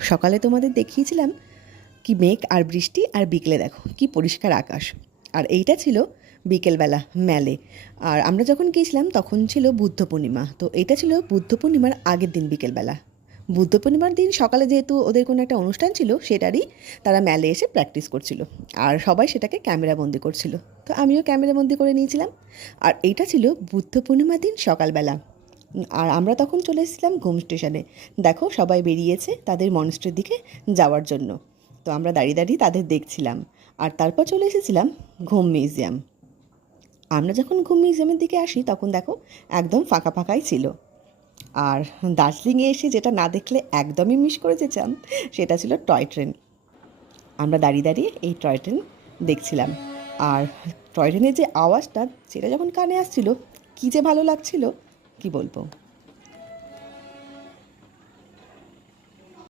সকালে তোমাদের দেখিয়েছিলাম কি মেঘ আর বৃষ্টি, আর বিকেলে দেখো কি পরিষ্কার আকাশ। আর এইটা ছিল বিকেলবেলা মেলে। আর আমরা যখন গিয়েছিলাম তখন ছিল বুদ্ধ পূর্ণিমা, তো এটা ছিল বুদ্ধ পূর্ণিমার আগের দিন বিকেলবেলা। বুদ্ধ পূর্ণিমার দিন সকালে যেহেতু ওদের কোনো একটা অনুষ্ঠান ছিল, সেটারই তারা মেলে এসে প্র্যাকটিস করছিল, আর সবাই সেটাকে ক্যামেরাবন্দি করছিল। তো আমিও ক্যামেরাবন্দি করে নিয়েছিলাম। আর এইটা ছিল বুদ্ধ পূর্ণিমার দিন সকালবেলা। আর আমরা তখন চলে এসেছিলাম ঘুম স্টেশনে। দেখো সবাই বেরিয়েছে তাদের মনস্ট্রির দিকে যাওয়ার জন্য। তো আমরা দাঁড়িয়ে দাঁড়িয়ে তাদের দেখছিলাম। আর তারপর চলে এসেছিলাম ঘুম মিউজিয়াম। আমরা যখন ঘুম মিউজিয়ামের দিকে আসি তখন দেখো একদম ফাঁকা ফাঁকাই ছিল। আর দার্জিলিংয়ে এসে যেটা না দেখলে একদমই মিস করে যেতাম, সেটা ছিল টয় ট্রেন। আমরা দাঁড়িয়ে দাঁড়িয়ে এই টয় ট্রেন দেখছিলাম। আর টয় ট্রেনের যে আওয়াজটা, সেটা যখন কানে আসছিল, কী যে ভালো লাগছিল, কি বলবো।